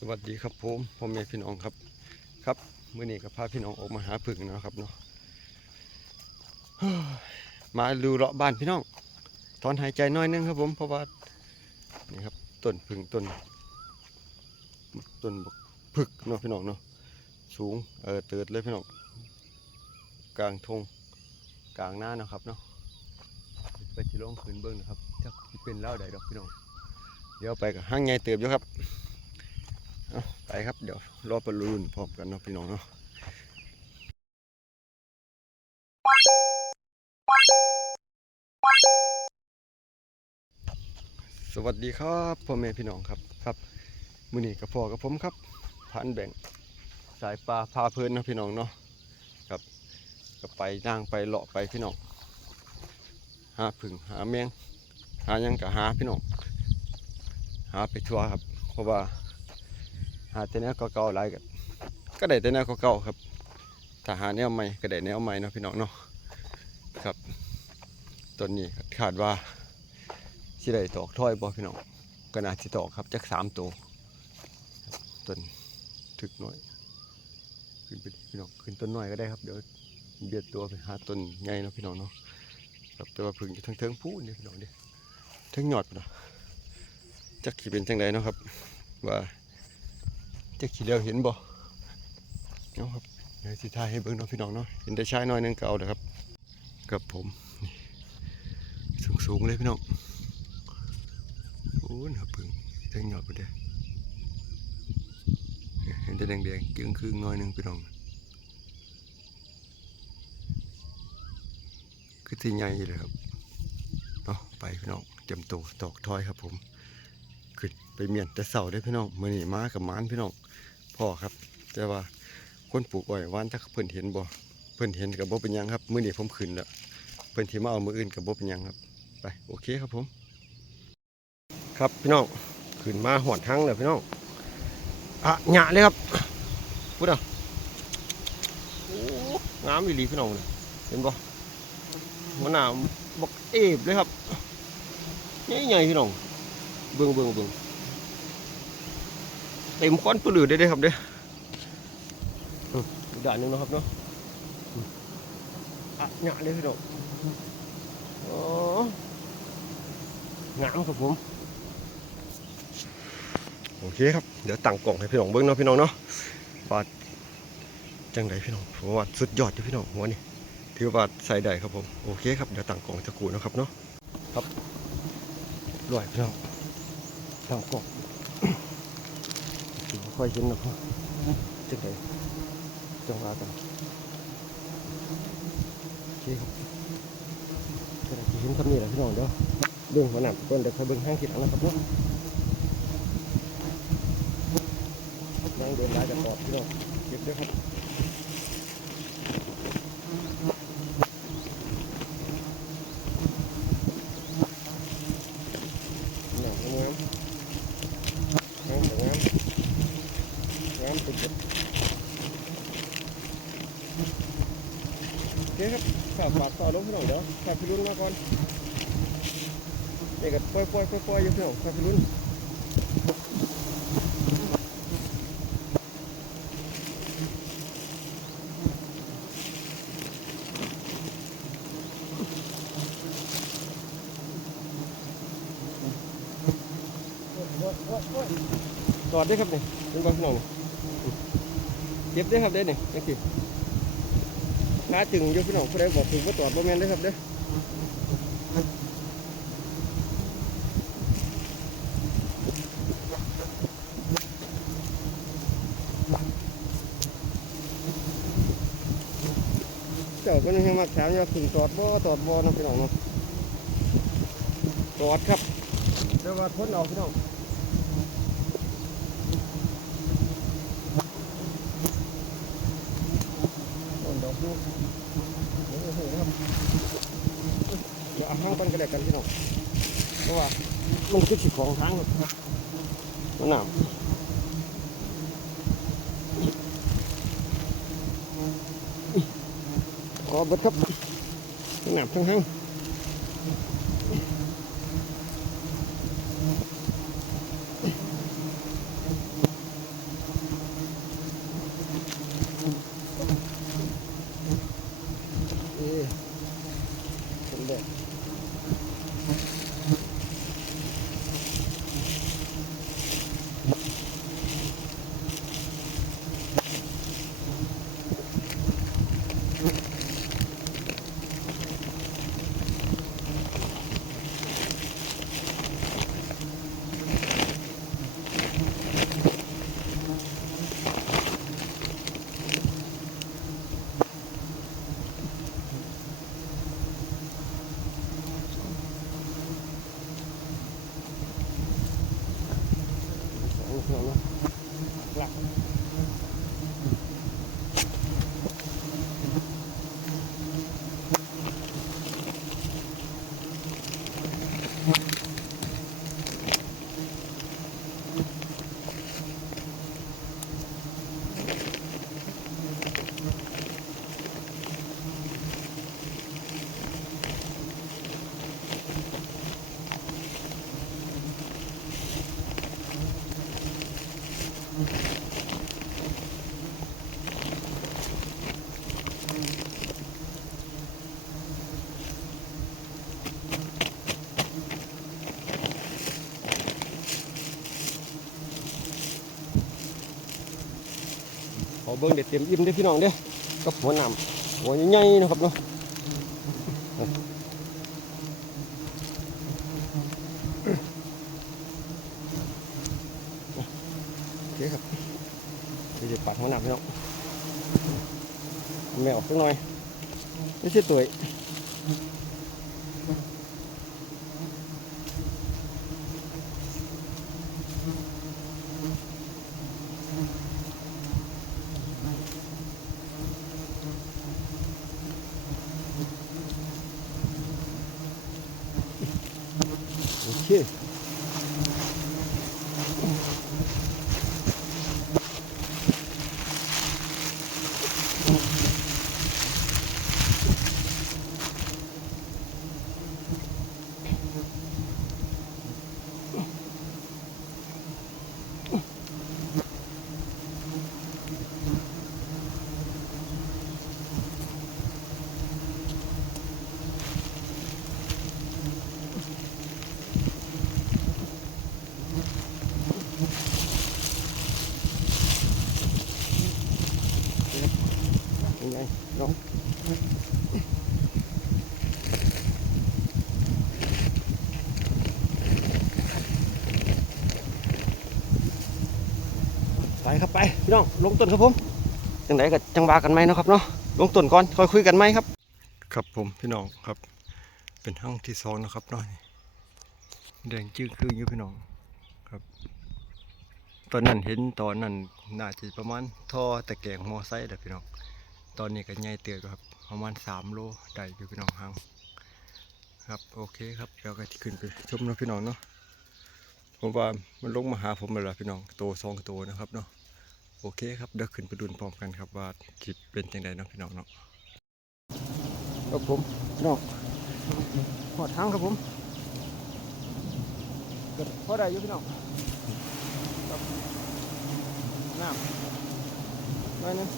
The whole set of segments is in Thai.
สวัสดีครับผมพ่อแม่พี่น้องครับ ครับเมื้อนี้ก็พาพี่น้องออกมาหาผึ่งนะครับเนาะเฮ้ยมาดูเลาะบ้านพี่น้องถอนหายใจน้อยนึงครับผมเพราะว่านี่ครับต้นผึ่งต้นต้นบกผึกเนาะพี่น้องเนาะสูงเออเติดเลยพี่น้องกลางทงกลางหน้าเนาะครับเนาะไปจิลงคืนเบิ้งนะครับถ้าเป็นเล่าใดดอกพี่น้องเดี๋ยวไปกับห้างใหญ่เติบอยู่ครับ เอาไปครับเดี๋ยวรอประลุนพร้อมกันเนาะพี่น้องเนาะสวัสดีครับพ่อแม่พี่น้องครับครับมือนี้กับพ่อกับผมครับพันแบ่งสายปลาพาเพลินเนาะพี่น้องเนาะครับก็ไปนั่งไปเลาะไปพี่น้องหาผึ่งหาแมงหายังก็หาพี่น้องหาไปทั่วครับ เพราะว่าาแต่แนวเก่าๆหลายกันก็ได้แต่แนวเก่าๆครับถ้าหาแนวใหม่ก็ได้แนวใหม่เนาะพี่น้องเนาะครับต้นนี้ขาดว่าสิได้ตอกถ้อยบ่พี่น้องก็น่าสิตอกครับจักสามตัวต้นถึกน่อย ขึ้นไปพี่น้องขึ้นต้นน้อยก็ได้ครับเดี๋ยวเบียดตัวไปหาต้นใหญ่เนาะพี่น้องเนาะครับแต่ว่าพึ่งอยู่เทิงพูนนี่พี่น้องเดิเทิงหยอดนเนาะจักสิเป็นจังไดเนาะครับ ว่า จะขี่เร็วเห็นบ่เนาะครับเดี๋ยวสิถ่ายให้เบิ่งเนาะพี่น้องเนาะเห็นได้ชายน้อยนึงเก็เอาเด้อครับกับผมสูงสูงเลยพี่น้องโอ้ยครับเพิ่งเทั้งหยอดไปเด้เห็นแต่แดงๆกึ่งครึ่งๆหน้อยนึงพี่น้องคือที่ใหญ่เลยครับเนาะไปพี่น้องเตรียมตัวตอกทอยครับผม ไปเมียนแต่เสาได้พี่น้องมือนี้มากับมานพี่น้องพ่อครับ แต่ว่าคนปลูกอ้อยวานถ้าเพิ่นเห็นบ่เพิ่นเห็นก็บ่เป็นยังครับมือนี้ผมขึ้นแล้วเพิ่นสิมาเอามืออื่นก็บ่เป็นยังครับ ไปโอเคครับผม ครับพี่น้องขึ้นมาหอดทั้งแล้วพี่น้องอะหยะเลยครับพูดอะโอ้งามอีหลีพี่น้องเลยเห็นบ่หัวหน้าบักเอฟเลยครับใหญ่ๆพี่น้องเบิ่งเบิ่งเบิ่ง เต็มค้อนตัวเหลือได้เลยครับเด้ออีกด่านหนึ่งนะครับเนาะอะหยะเลยพี่น้องอ๋องามครับผม โอเคครับ เดี๋ยวตั้งกล่องให้พี่น้องเบิ่งเนาะพี่น้องเนาะว่าจังไดพี่น้องผมว่าสุดยอดอยู่พี่น้องหัวนี่ถือว่าใส่ได้ครับผม โอเคครับ เดี๋ยวตั้งกล่องจะกูนะครับเนาะ ครับรวยพี่น้องทางกล่อก ค่อยเห็นเนาะจังไดจังหวะกันโอเคครับก็ได้สิเห็นคำนี้แหละพี่น้องเด้อเบิ่งหัวหนักเพิ่นเดี๋ยวค่อยเบิ่งห้างขีดอันนะครับเนาะแรงเดินลายจากกอกพี่น้องเก็บด้วยครับหนังงามงามงาม งามสุดๆโอเครับฝากฝากต่อลงพี่น้องเดี๋ยวฝากพี่รุ่นมาก่อนนี่ก็ปล่อยปล่อยปล่อยปล่อยอยู่พี่น้องฝากพี่รุ่นจอดได้ครับนี่เป็นบางพี่อง ก็บด้วยครับเด้นี่ยังสิน้าจึงยู่พี่น้องผู้ใดบอกถึงว่าจอดบ่แม่นได้อครับเด้เจ้าก็นี่ให้มาถามว่าถึงจอดบ่จอดบ่นะพี่น้องเนาะจอดครับเดี๋ยวว่าทนเอาพี่น้อง ต้นก็แล้วกันพี่น้องเพราะว่าลงที่สิของทางมันหนาวขอเบิดครับนหนาวทั้งห้างเอ๊ะเป็นแบบ งเด็ดเต็มอิ่มเด้พี่น้องเด้อกับหัวหนำหัวใหญ่ๆนะครับเนาะโอเคครับเดี๋ยวปัดหัวหนำพี่น้องเอาแม่ออกสักหน่อยไม่ใช่ตัว โไปครับไปพี่น้องลงต้นครับผมจังไหนกับจังบากันไหมเนาะครับเนาะลงต้นก่อนค่อยคุยกันไหมครับ ครับผมพี่น้องครับ เป็นห้างที่สองนะครับเนาะนี่แดงจื้อคืออยู่พี่น้องครับ ตอนนั้นเห็นตอนนั้นน่าจะประมาณท่อตะแกงมอไซค์แหละพี่น้องตอนนี้ก็ใหญ่เตือครับ ประมาณสามโลได้อยู่พี่น้องห่างครับโอเคครับเดี๋ยวก็ที่ขึ้นไปชมนะพี่น้องเนาะผมว่ามันลงมาหาผมแล้วล่ะพี่น้องโตสองโตนะครับเนาะ โอเคครับเดี๋ยวขึ้นไปดูพร้อมกันครับว่าคลิปเป็นจังไดเนาะพี่น้องเนาะครับผมน้องหอดทางครับผมก็พอได้อยู่พี่น้องครับน้ำน้อยนึง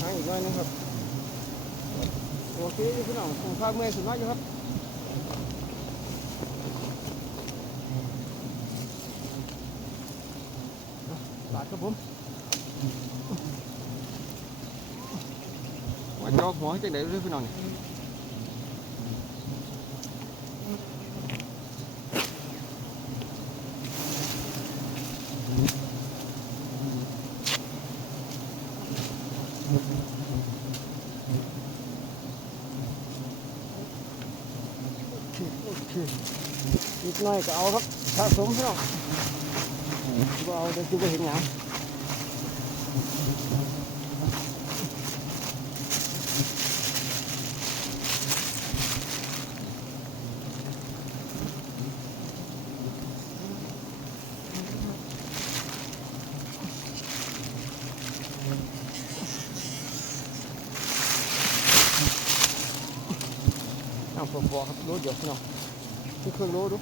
หาอีกน่อยนึงครับโอเคอยู่พี่น้องผมพาเมื่อยสุดน้อยอยู่ครับเอาบาด ครับผมว่าจะเอาหัวให้จังไดด้วยพี่น้องนี่โอเคโอเคอีกหน่อยก็เอาครับสะสมพี่น้องก็ เอาเดี๋ยวจะไปเห็นหยังน้ำพอๆครับรู้เดี๋ยวพี่น้องที่เครื่องรู้ดู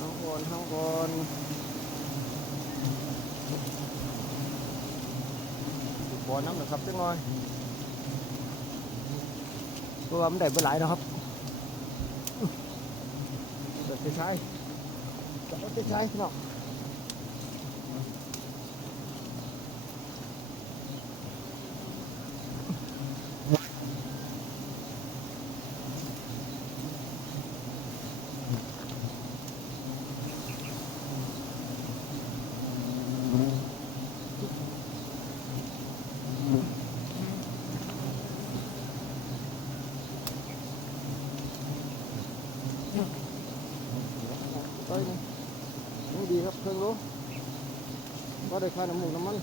ห้างบ นข้างบนบ่อน้ำนะครับจังหน่อยเพราะว่ามันได้ไปหลายนะครับเดี๋ยวไปใช้เดี๋ยวไปใช้เนาะ ไปนี่นี่ดีครับเครื่องรู้ก็ได้ค่าน้ำมูกน้ำมัน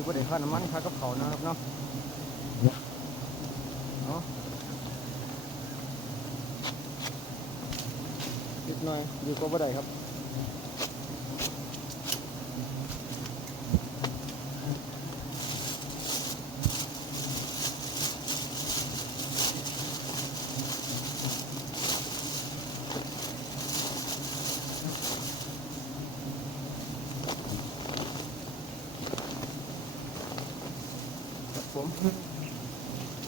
รอแบบที่บ่ได้ค่าน้ำมันข้ากับเขานะครับเนาะเนาะนิดหน่อยดีกว่าบ่ได้ครับครับผม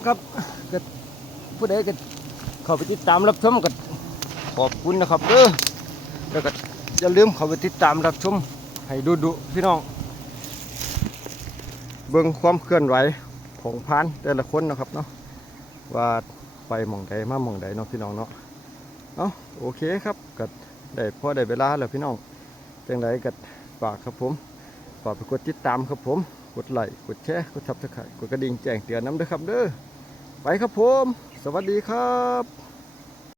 ครับก็ ผู้ใดก็เข้าไปติดตามรับชมก็ขอบคุณนะครับเด้อแล้วก็อย่าลืมเข้าไปติดตามรับชมให้ดูดูพี่น้อง เบิ่งความเคลื่อนไหวของพานแต่ละคนนะครับเนาะว่าไปมองใดมามองใดเนาะพี่น้องเนาะเนาะโอเคครับก็ได้พอได้เวลาแล้วพี่น้องจังไดก็ฝากครับผมฝากไปกดติดตามครับผม กดไลค์กดแชร์กดทับสไครต์กดกระดิ่งแจ้งเตือนน้ำด้อครับเด้อไปครับผม สวัสดีครับ